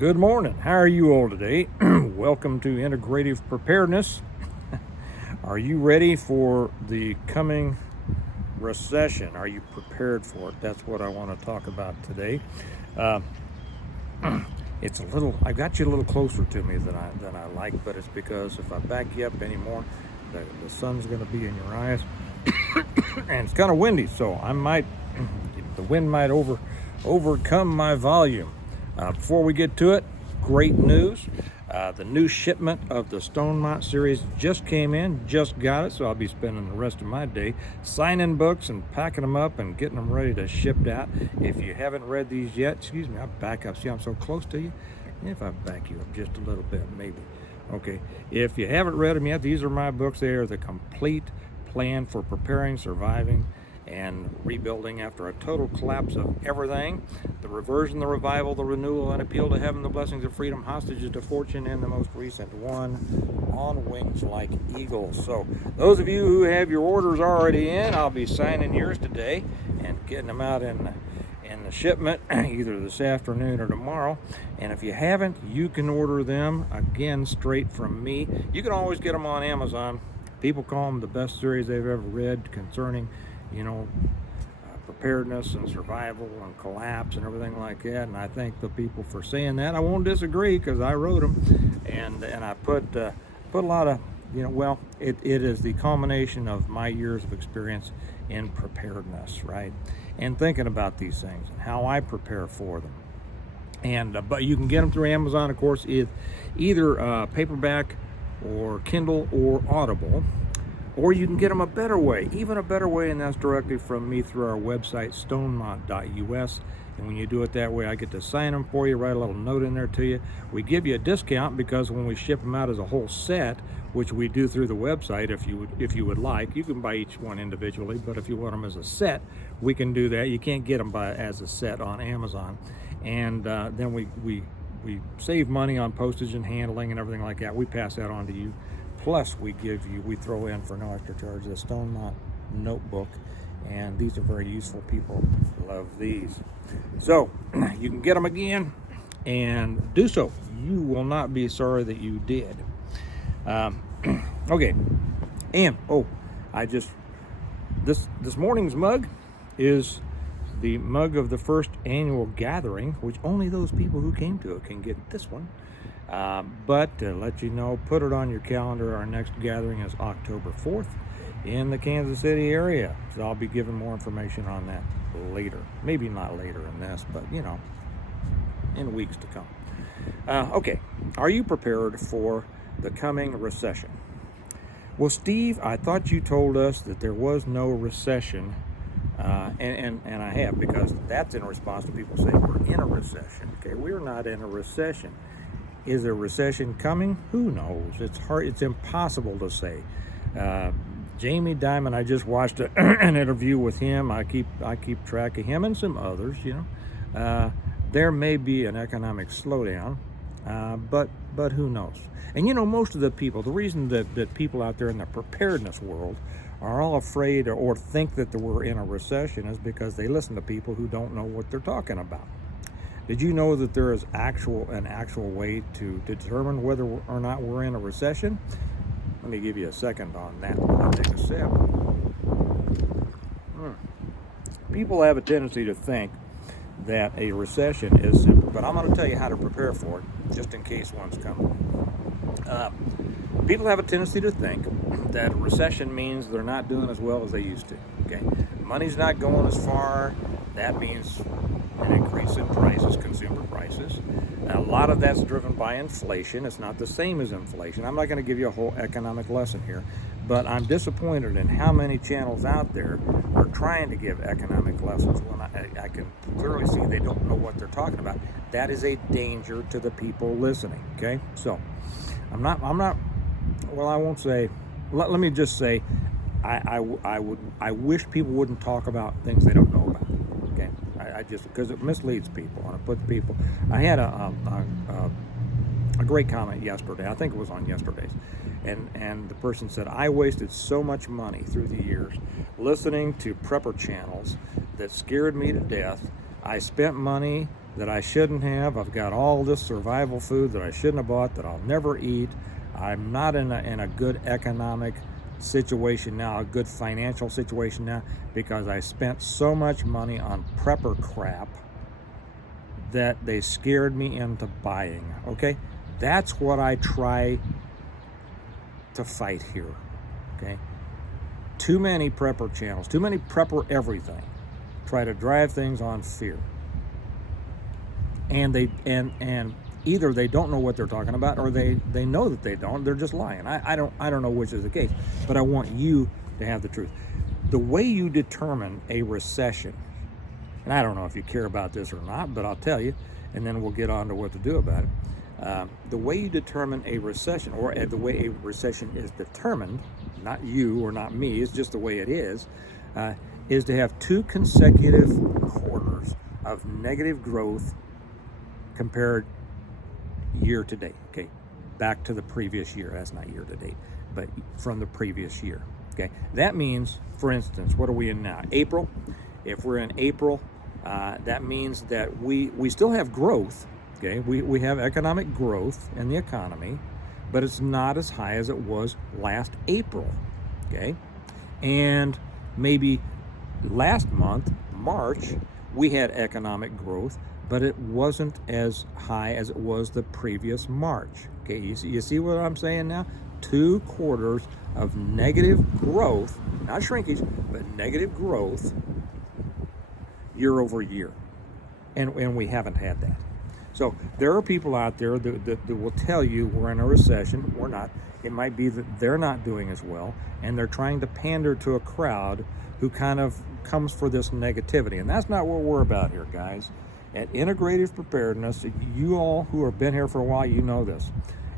Good morning. How are you all today? Welcome to Integrative Preparedness. Are you ready for the coming recession? Are you prepared for it? That's what I want to talk about today. It's a little, I got you a little closer to me than I like, but it's because if I back you up anymore, the sun's going to be in your eyes, and it's kind of windy, so the wind might overcome my volume. Before we get to it, great news. The new shipment of the Stonemont series just came in, just got it, so I'll be spending the rest of my day signing books and packing them up and getting them ready to ship out. If you haven't read these yet, excuse me, I'll back up. See, I'm so close to you. If I back you up just a little bit, maybe. Okay, if you haven't read them yet, these are my books. They are the complete plan for preparing, surviving, and rebuilding after a total collapse of everything. The reversion, the revival, the renewal, and appeal to heaven, the blessings of freedom, hostages to fortune, and the most recent one, On Wings Like Eagles. So those of you who have your orders already in, I'll be signing yours today and getting them out in the shipment either this afternoon or tomorrow. And if you haven't, you can order them again straight from me. You can always get them on Amazon. People call them the best series they've ever read concerning preparedness and survival and collapse and everything like that. And I thank the people for saying that. I won't disagree because I wrote them, and I put a lot of it is the culmination of my years of experience in preparedness, right, and thinking about these things and how I prepare for them. And but you can get them through Amazon, of course, either paperback or Kindle or Audible. Or you can get them a better way, even a better way, and that's directly from me through our website, stonemont.us. And when you do it that way, I get to sign them for you, write a little note in there to you. We give you a discount because when we ship them out as a whole set, which we do through the website, if you would like, you can buy each one individually, but if you want them as a set, we can do that. You can't get them as a set on Amazon. And then we save money on postage and handling and everything like that. We pass that on to you. Plus, we throw in for no extra charge the Stonemont notebook, and these are very useful. People love these. So, you can get them again, and do so. You will not be sorry that you did. Okay, and this morning's mug is the mug of the first annual gathering, which only those people who came to it can get this one. But to let you know, put it on your calendar, our next gathering is October 4th in the Kansas City area. So I'll be giving more information on that later. Maybe not later in this, but in weeks to come. Okay, are you prepared for the coming recession? Well, Steve, I thought you told us that there was no recession, and I have, because that's in response to people saying we're in a recession. Okay, we're not in a recession. Is a recession coming? Who knows? It's hard. It's impossible to say. Jamie Dimon, I just watched an interview with him. I keep track of him and some others. There may be an economic slowdown, but who knows? And most of the people, the reason that people out there in the preparedness world are all afraid or think that we're in a recession is because they listen to people who don't know what they're talking about. Did you know that there is an actual way to determine whether or not we're in a recession? Let me give you a second on that while I take a sip. People have a tendency to think that a recession is simple, but I'm going to tell you how to prepare for it, just in case one's coming. People have a tendency to think that a recession means they're not doing as well as they used to. Okay, money's not going as far. That means an increase in prices, consumer prices. Now, a lot of that's driven by inflation. It's not the same as inflation. I'm not going to give you a whole economic lesson here, but I'm disappointed in how many channels out there are trying to give economic lessons when I can clearly see they don't know what they're talking about. That is a danger to the people listening. Okay, so I'm not. Well, I won't say. Let me just say, I wish people wouldn't talk about things they don't know about. Okay, I just, because it misleads people, and it puts people. I had a great comment yesterday. I think it was on yesterday's, and the person said, I wasted so much money through the years listening to prepper channels that scared me to death. I spent money that I shouldn't have. I've got all this survival food that I shouldn't have bought, that I'll never eat. I'm not in a good economic situation now, a good financial situation now, because I spent so much money on prepper crap that they scared me into buying. Okay, that's what I try to fight here. Okay, too many prepper channels, too many prepper everything try to drive things on fear, and either they don't know what they're talking about, or they know that they don't. They're just lying. I don't know which is the case, but I want you to have the truth. The way you determine a recession, and I don't know if you care about this or not, but I'll tell you, and then we'll get on to what to do about it. The way you determine a recession, or the way a recession is determined, not you or not me, it's just the way it is to have 2 consecutive quarters of negative growth compared year to date. Okay, back to the previous year. That's not year to date, but from the previous year. Okay, that means, for instance, what are we in now? April. If we're in April, that means that we still have growth. Okay, we have economic growth in the economy, but it's not as high as it was last April. Okay, and maybe last month, March, we had economic growth, but it wasn't as high as it was the previous March. Okay, you see what I'm saying now? 2 quarters of negative growth, not shrinkage, but negative growth year over year. And we haven't had that. So there are people out there that will tell you we're in a recession. We're not. It might be that they're not doing as well, and they're trying to pander to a crowd who kind of comes for this negativity. And that's not what we're about here, guys. At Integrative Preparedness, you all who have been here for a while, you know this.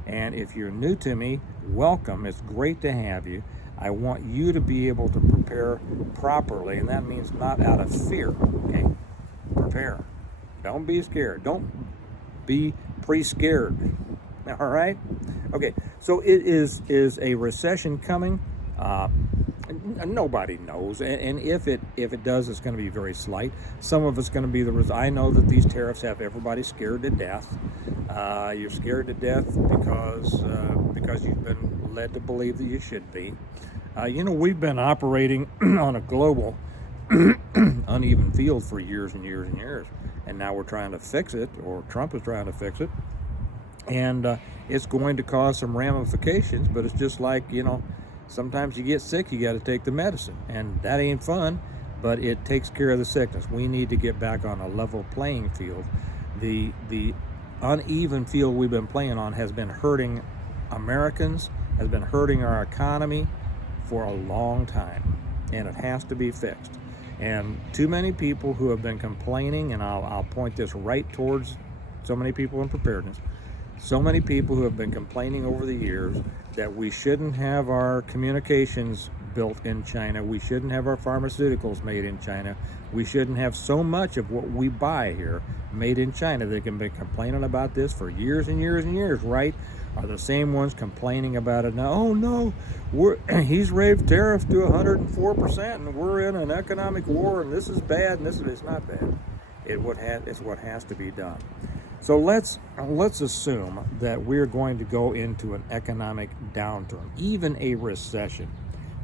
And if you're new to me, welcome. It's great to have you. I want you to be able to prepare properly, and that means not out of fear. Okay? Prepare. Don't be scared. Don't be pre-scared. All right? Okay, so it is a recession coming. Nobody knows, and if it does, it's going to be very slight. Some of it's going to be I know that these tariffs have everybody scared to death. You're scared to death because you've been led to believe that you should be. We've been operating on a global uneven field for years and years and years, and now we're trying to fix it, or Trump is trying to fix it, and it's going to cause some ramifications. But it's just like, sometimes you get sick, you got to take the medicine, and that ain't fun, but it takes care of the sickness. We need to get back on a level playing field. The uneven field we've been playing on has been hurting Americans, has been hurting our economy for a long time, and it has to be fixed. And too many people who have been complaining, and I'll point this right towards so many people in preparedness, so many people who have been complaining over the years that we shouldn't have our communications built in China, we shouldn't have our pharmaceuticals made in China, we shouldn't have so much of what we buy here made in China. They can be complaining about this for years and years and years, right? Are the same ones complaining about it now. Oh no, he's raised tariffs to 104%, and we're in an economic war, and this is bad, and it's not bad. It's what has to be done. So let's assume that we're going to go into an economic downturn, even a recession.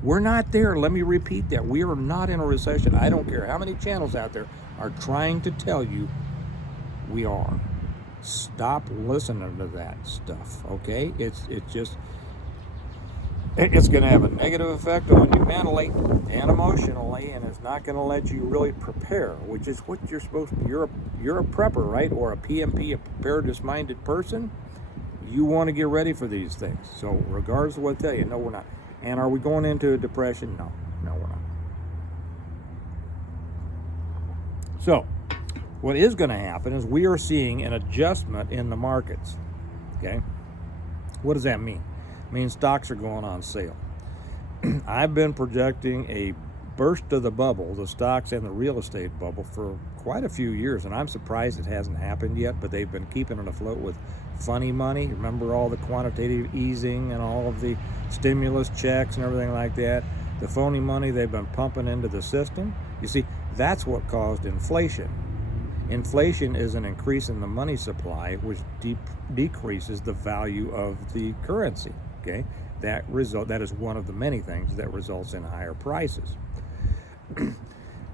We're not there. Let me repeat that. We are not in a recession. I don't care how many channels out there are trying to tell you we are. Stop listening to that stuff, okay? It's going to have a negative effect on you mentally and emotionally, and it's not going to let you really prepare, which is what you're supposed to. You're a prepper, right? Or a PMP, a preparedness-minded person. You want to get ready for these things. So regardless of what they tell you, no, we're not. And are we going into a depression? No, we're not. So what is going to happen is we are seeing an adjustment in the markets, okay? What does that mean? It means stocks are going on sale. I've been projecting a burst of the bubble, the stocks and the real estate bubble, for quite a few years, and I'm surprised it hasn't happened yet, but they've been keeping it afloat with funny money. Remember all the quantitative easing and all of the stimulus checks and everything like that? The phony money they've been pumping into the system. You see, that's what caused inflation. Inflation is an increase in the money supply, which decreases the value of the currency. Okay, that is one of the many things that results in higher prices.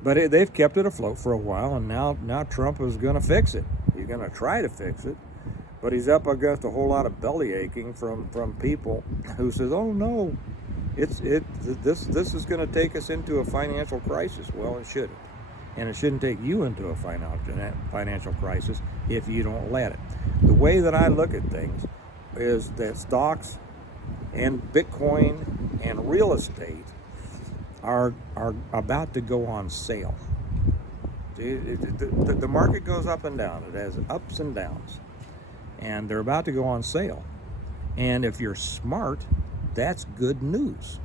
But they've kept it afloat for a while, and now Trump is going to fix it. He's going to try to fix it, but he's up against a whole lot of belly aching from people who says, "Oh no, this is going to take us into a financial crisis." Well, it shouldn't. And it shouldn't take you into a financial crisis if you don't let it. The way that I look at things is that stocks and Bitcoin and real estate are about to go on sale. The market goes up and down. It has ups and downs. And they're about to go on sale. And if you're smart, that's good news.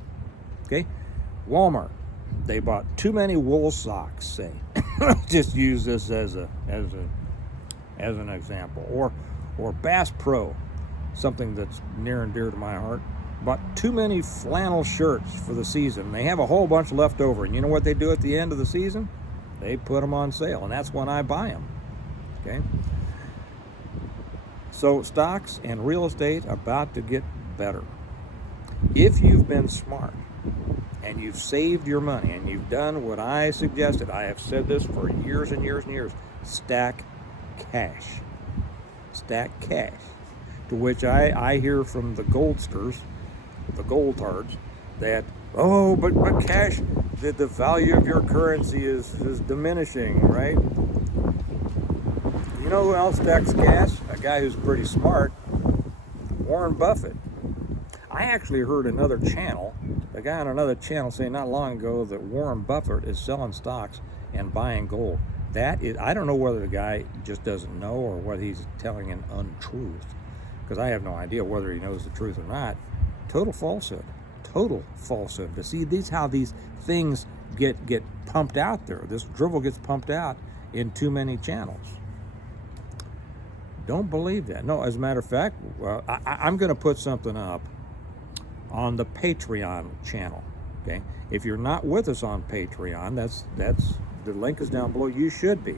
Okay? Walmart. They bought too many wool socks, say. Just use this as an example. Or Bass Pro, something that's near and dear to my heart, bought too many flannel shirts for the season. They have a whole bunch left over, and you know what they do at the end of the season? They put them on sale, and that's when I buy them. Okay. So stocks and real estate about to get better. If you've been smart, and you've saved your money, and you've done what I suggested, I have said this for years and years and years, stack cash. Stack cash. To which I hear from the goldsters, the goldtards, that, oh, but cash, the value of your currency is diminishing, right? You know who else stacks cash? A guy who's pretty smart, Warren Buffett. I actually heard a guy on another channel say not long ago that Warren Buffett is selling stocks and buying gold. That is, I don't know whether the guy just doesn't know or whether he's telling an untruth, because I have no idea whether he knows the truth or not. Total falsehood. But see, this is how these things get pumped out there. This drivel gets pumped out in too many channels. Don't believe that. No, as a matter of fact, I'm going to put something up on the Patreon channel. Okay, if you're not with us on Patreon, that's the link is down below. You should be.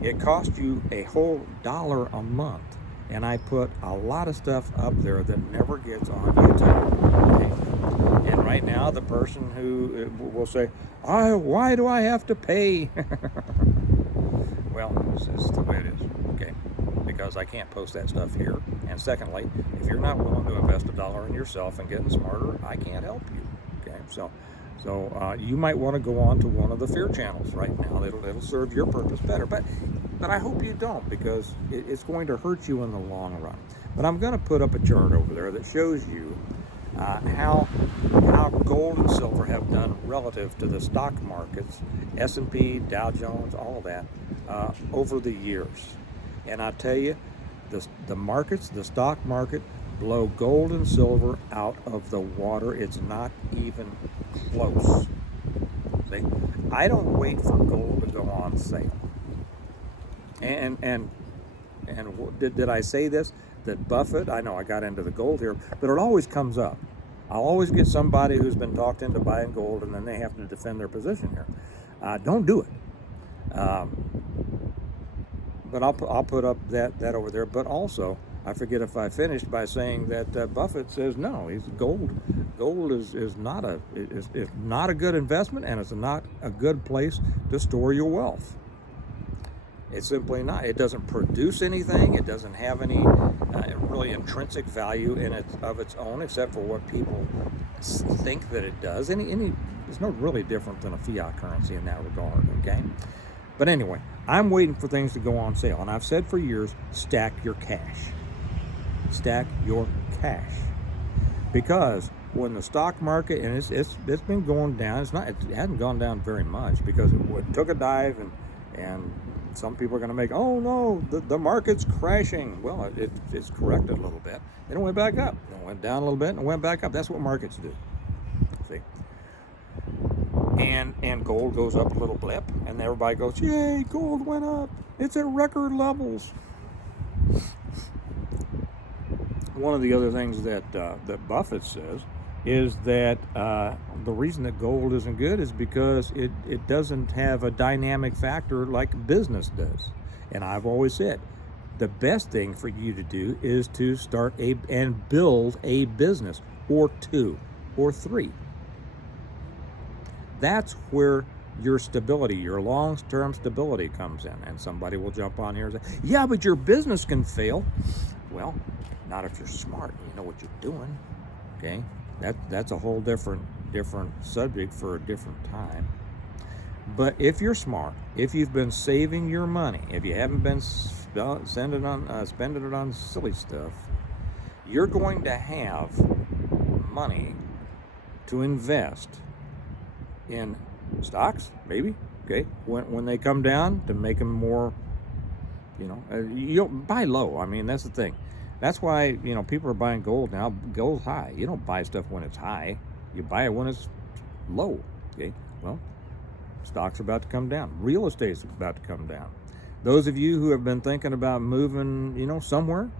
It costs you a whole $1 a month, and I put a lot of stuff up there that never gets on YouTube. Okay? And right now, the person who will say, "Why do I have to pay?" Well, it's the way it is. Okay. Because I can't post that stuff here. And secondly, if you're not willing to invest $1 in yourself and getting smarter, I can't help you. Okay, so you might want to go on to one of the fear channels right now. It'll serve your purpose better. But I hope you don't, because it's going to hurt you in the long run. But I'm going to put up a chart over there that shows you how gold and silver have done relative to the stock markets, S&P, Dow Jones, all that, over the years. And I tell you, the markets, the stock market, blow gold and silver out of the water. It's not even close. See, I don't wait for gold to go on sale. And did I say this? That Buffett, I know I got into the gold here, but it always comes up. I'll always get somebody who's been talked into buying gold, and then they have to defend their position here. Don't do it. But I'll put up that over there. But also, I forget if I finished by saying that Buffett says no. Gold is not a good investment, and it's not a good place to store your wealth. It's simply not. It doesn't produce anything. It doesn't have any really intrinsic value in it of its own, except for what people think that it does. It's not really different than a fiat currency in that regard. Okay. But anyway, I'm waiting for things to go on sale. And I've said for years, stack your cash. Stack your cash. Because when the stock market, and it's been going down, it hasn't gone down very much, because it took a dive, and some people are going to make, oh no, the market's crashing. Well, it's corrected a little bit. Then it went back up. Then it went down a little bit and it went back up. That's what markets do. See? And gold goes up a little blip, and everybody goes, yay, gold went up. It's at record levels. One of the other things that Buffett says is that the reason that gold isn't good is because it doesn't have a dynamic factor like business does. And I've always said, the best thing for you to do is to start and build a business, or 2 or 3. That's where your stability, your long-term stability comes in. And somebody will jump on here and say, yeah, but your business can fail. Well, not if you're smart, you know what you're doing. Okay, that's a whole different subject for a different time. But if you're smart, if you've been saving your money, if you haven't been spending it on silly stuff, you're going to have money to invest in stocks, maybe. Okay, when they come down, to make them more, you don't buy low. I mean, that's the thing. That's why, people are buying gold now. Gold's high. You don't buy stuff when it's high. You buy it when it's low. Okay, well, stocks are about to come down. Real estate's about to come down. Those of you who have been thinking about moving, somewhere,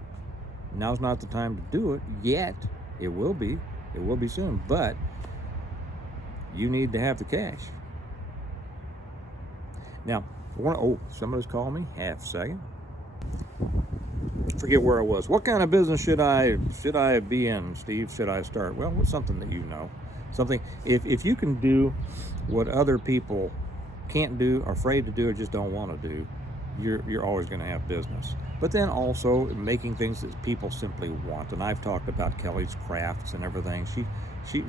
now's not the time to do it yet. It will be. It will be soon. But you need to have the cash. Now, somebody's calling me. Half a second. Forget where I was. What kind of business should I be in, Steve? Should I start? Well, it's something that you know. Something, if you can do what other people can't do, are afraid to do, or just don't want to do, you're always going to have business. But then also making things that people simply want. And I've talked about Kelly's Crafts and everything. She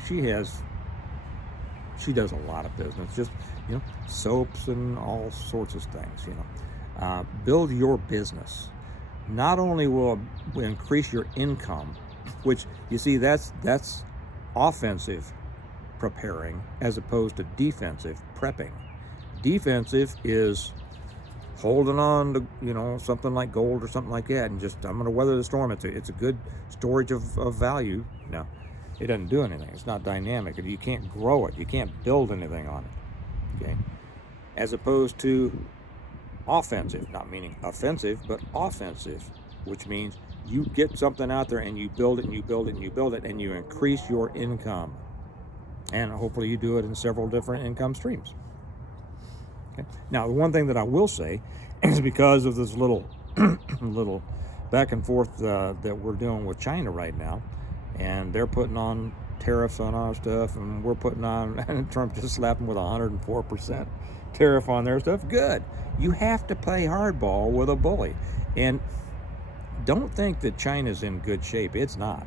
does a lot of business, just soaps and all sorts of things. Build your business. Not only will it increase your income, which you see that's offensive preparing as opposed to defensive prepping. Defensive is holding on to something like gold or something like that, and just, I'm going to weather the storm. It's a good storage of value. Now, it doesn't do anything. It's not dynamic. You can't grow it. You can't build anything on it. Okay, as opposed to offensive, not meaning offensive, but offensive, which means you get something out there and you build it and you build it and you build it, and you increase your income. And hopefully you do it in several different income streams. Okay. Now, the one thing that I will say is, because of this little back and forth that we're doing with China right now, and they're putting on tariffs on our stuff, and we're putting on, and Trump just slapped them with 104% tariff on their stuff. Good. You have to play hardball with a bully. And don't think that China's in good shape. It's not.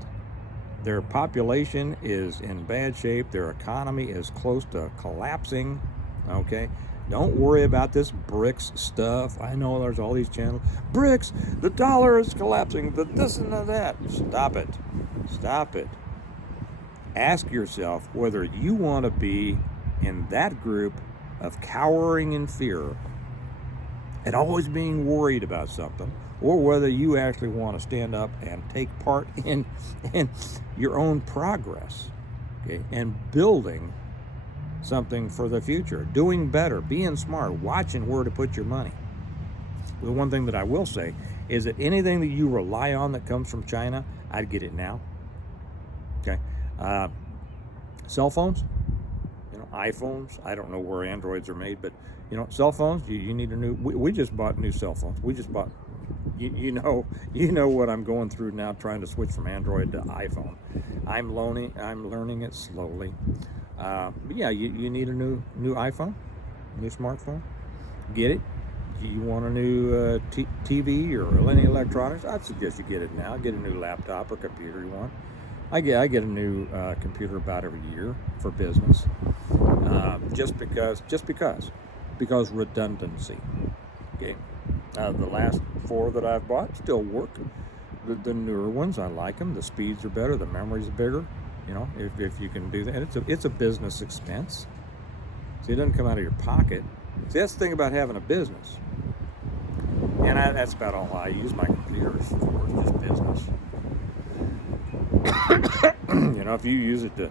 Their population is in bad shape. Their economy is close to collapsing. Okay? Don't worry about this BRICS stuff. I know there's all these channels. BRICS, the dollar is collapsing, the this and the that. Stop it. Stop it. Ask yourself whether you want to be in that group of cowering in fear and always being worried about something, or whether you actually want to stand up and take part in your own progress, okay, and building something for the future, doing better, being smart, watching where to put your money. The one thing that I will say is that anything that you rely on that comes from China, I'd get it now. Okay, cell phones, iPhones. I don't know where Androids are made, but cell phones. You need a new. We just bought new cell phones. We just bought. You know what I'm going through now, trying to switch from Android to iPhone. I'm learning it slowly. But yeah, you need a new iPhone, new smartphone. Get it. You want a new TV or any electronics? I'd suggest you get it now. Get a new laptop or computer you want. I get a new computer about every year for business, just because redundancy. Okay, the last 4 that I've bought still work. The newer ones, I like them. The speeds are better. The memory's bigger. If you can do that, and it's a business expense. See, it doesn't come out of your pocket. See, that's the thing about having a business. And that's about all I use my computers for, is just business. If you use it to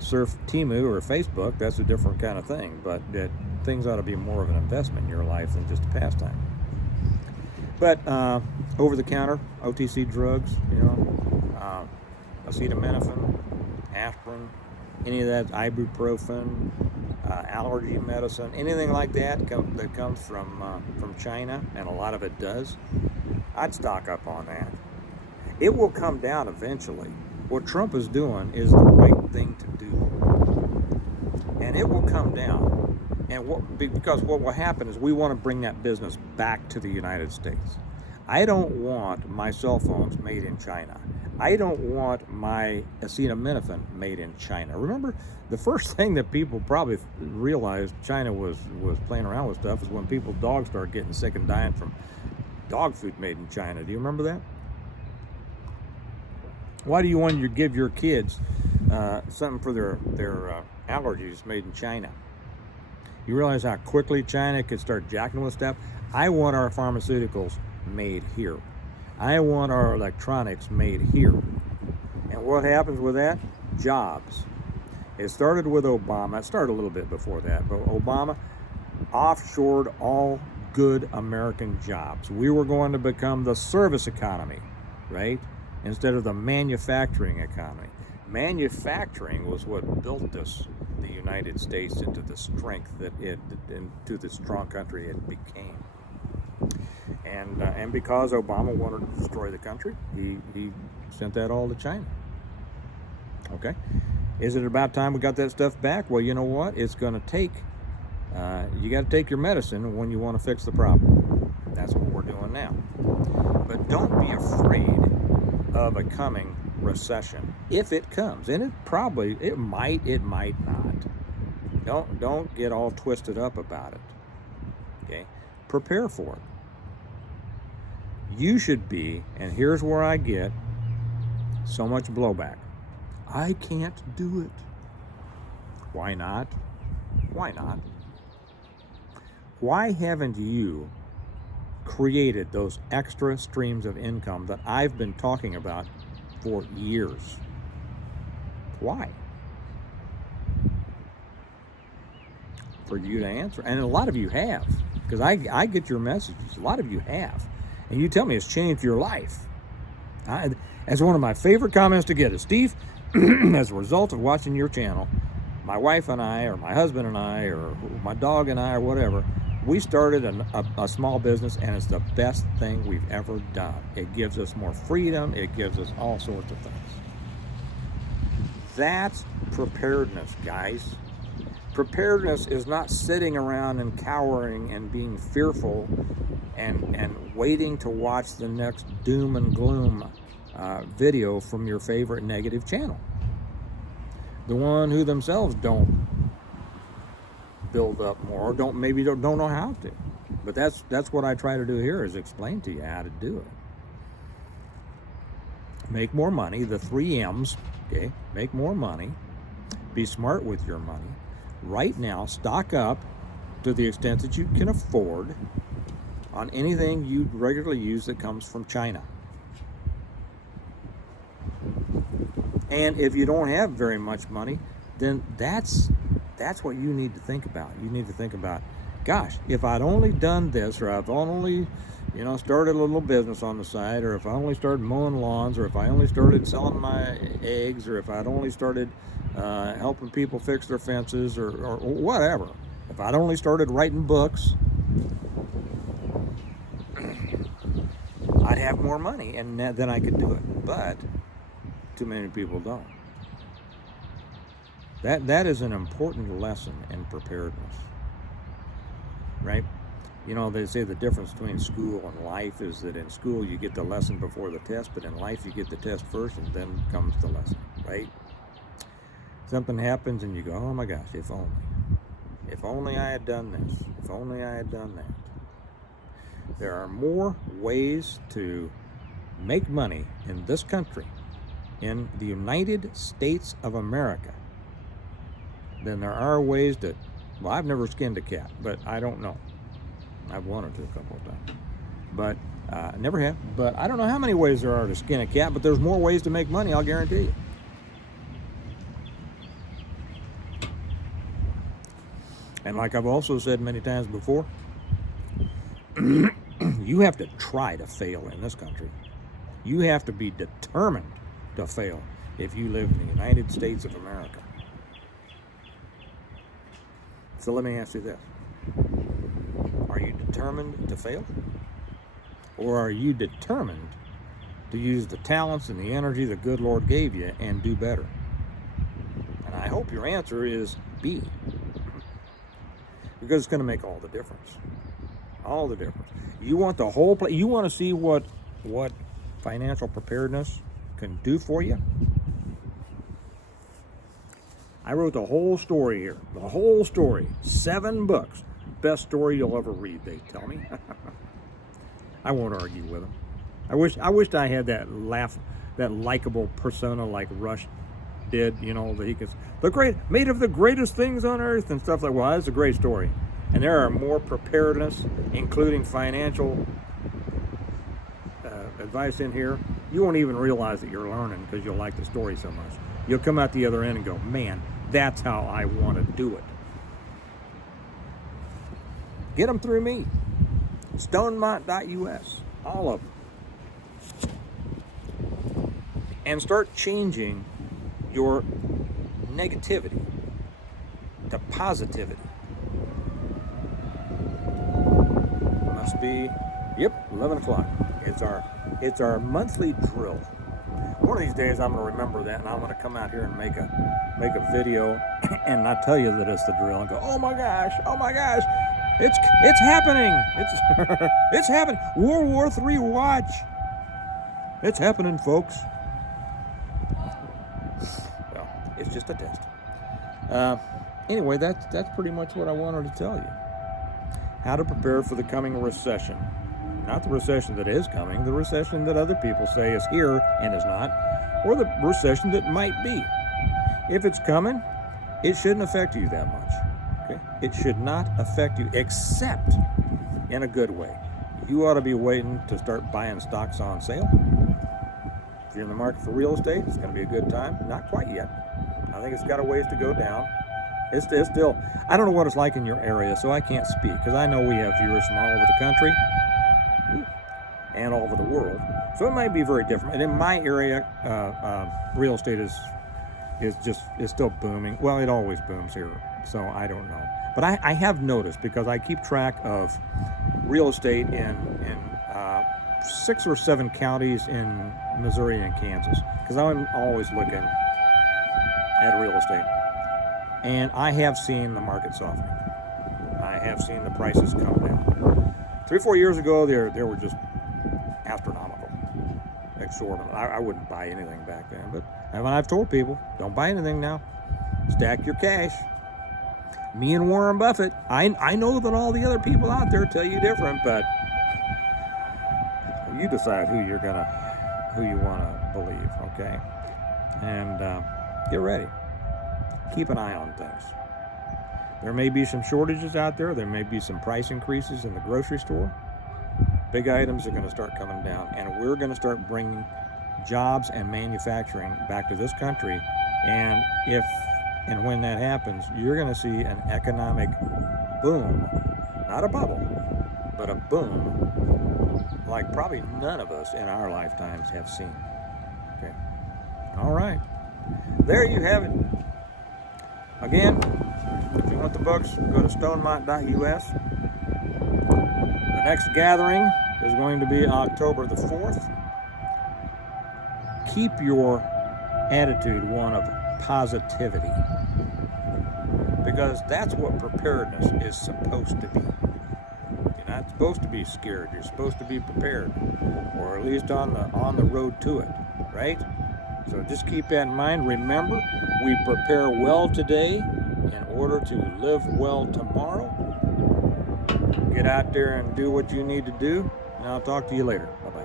surf Temu or Facebook, that's a different kind of thing. But things ought to be more of an investment in your life than just a pastime. But over-the-counter, OTC drugs, acetaminophen, aspirin, any of that ibuprofen, allergy medicine, anything like that that comes from China, and a lot of it does, I'd stock up on that. It will come down eventually. What Trump is doing is the right thing to do, and it will come down. And because what will happen is we want to bring that business back to the United States. I don't want my cell phones made in China. I don't want my acetaminophen made in China. Remember, the first thing that people probably realized China was playing around with stuff is when dogs started getting sick and dying from dog food made in China. Do you remember that? Why do you want to give your kids something for their allergies made in China? You realize how quickly China could start jacking with stuff? I want our pharmaceuticals made here. I want our electronics made here. And what happens with that? Jobs. It started with Obama. It started a little bit before that, but Obama offshored all good American jobs. We were going to become the service economy, right? Instead of the manufacturing economy. Manufacturing was what built the United States into the strength into the strong country it became. And because Obama wanted to destroy the country, he sent that all to China. Okay, is it about time we got that stuff back? Well, you know what? It's going to take. You got to take your medicine when you want to fix the problem. That's what we're doing now. But don't be afraid of a coming recession if it comes, and it might not. Don't get all twisted up about it. Okay, prepare for it. You should be, and here's where I get so much blowback. I can't do it. Why not? Why not? Why haven't you created those extra streams of income that I've been talking about for years? Why? For you to answer. And a lot of you have, because I get your messages. A lot of you have. And you tell me it's changed your life. That's one of my favorite comments to get is, Steve, as a result of watching your channel, my wife and I, or my husband and I, or my dog and I, or whatever, we started a small business, and it's the best thing we've ever done. It gives us more freedom. It gives us all sorts of things. That's preparedness, guys. Preparedness is not sitting around and cowering and being fearful and waiting to watch the next doom and gloom video from your favorite negative channel. The one who themselves don't build up more, or don't know how to. But that's what I try to do here, is explain to you how to do it. Make more money, the 3 M's, okay? Make more money. Be smart with your money. Right now, stock up to the extent that you can afford on anything you regularly use that comes from China. And if you don't have very much money, then that's what you need to think about. You need to think about, gosh, if I'd only done this, or I've only, started a little business on the side, or if I only started mowing lawns, or if I only started selling my eggs, or if I'd only started helping people fix their fences, or whatever. If I'd only started writing books, I'd have more money, and then I could do it. But too many people don't. That is an important lesson in preparedness, right? They say the difference between school and life is that in school you get the lesson before the test, but in life you get the test first and then comes the lesson, right? Something happens and you go, oh my gosh, if only. If only I had done this. If only I had done that. There are more ways to make money in this country, in the United States of America, than there are ways to, well, I've never skinned a cat, but I don't know. I've wanted to a couple of times, but never have. But I don't know how many ways there are to skin a cat, but there's more ways to make money, I'll guarantee you. And like I've also said many times before, you have to try to fail in this country. You have to be determined to fail. if you live in the United States of America. So let me ask you this. Are you determined to fail? Or are you determined to use the talents and the energy the good Lord gave you and do better? And I hope your answer is B. Because it's going to make all the difference. All the difference. You want the whole play. You want to see what financial preparedness can do for you? I wrote the whole story here. The whole story. 7 books. Best story you'll ever read, they tell me. I won't argue with them. I wished I had that likable persona like Rush did, you know, that he could, made of the greatest things on earth and stuff like, well, that's a great story. And there are more preparedness, including financial advice in here. You won't even realize that you're learning because you'll like the story so much. You'll come out the other end and go, man, that's how I want to do it. Get them through me. Stonemont.us. All of them. And start changing your negativity to positivity. Must be, 11 o'clock. It's our monthly drill. One of these days I'm going to remember that, and I'm going to come out here and make a video and not tell you that it's the drill and go, oh my gosh, it's happening. It's happening. World War III, watch. It's happening, folks. Well, it's just a test. Anyway, that's pretty much what I wanted to tell you. How to prepare for the coming recession. Not the recession that is coming, the recession that other people say is here and is not, or the recession that might be. If it's coming, it shouldn't affect you that much. Okay? It should not affect you except in a good way. You ought to be waiting to start buying stocks on sale. If you're in the market for real estate, it's going to be a good time. Not quite yet. I think it's got a ways to go down. It's still, I don't know what it's like in your area, so I can't speak, because I know we have viewers from all over the country and all over the world, so it might be very different. And in my area, real estate is still booming. Well, it always booms here, so I don't know. But I have noticed, because I keep track of real estate in 6 or 7 counties in Missouri and Kansas, because I'm always looking at real estate. And I have seen the market softening. I have seen the prices come down. 3 or 4 years ago, they were just astronomical, exorbitant. I wouldn't buy anything back then. But I've told people, don't buy anything now. Stack your cash. Me and Warren Buffett, I know that all the other people out there tell you different, but you decide who you want to believe, okay? And get ready. Keep an eye on things. There may be some shortages out there. There may be some price increases in the grocery store. Big items are going to start coming down, and we're going to start bringing jobs and manufacturing back to this country. And if and when that happens, you're going to see an economic boom, not a bubble, but a boom like probably none of us in our lifetimes have seen. Okay. All right. There you have it. Again, if you want the books, go to stonemont.us. The next gathering is going to be October the 4th. Keep your attitude one of positivity, because that's what preparedness is supposed to be. You're not supposed to be scared. You're supposed to be prepared, or at least on the road to it, right? So just keep that in mind. Remember, we prepare well today in order to live well tomorrow. Get out there and do what you need to do, and I'll talk to you later. Bye-bye.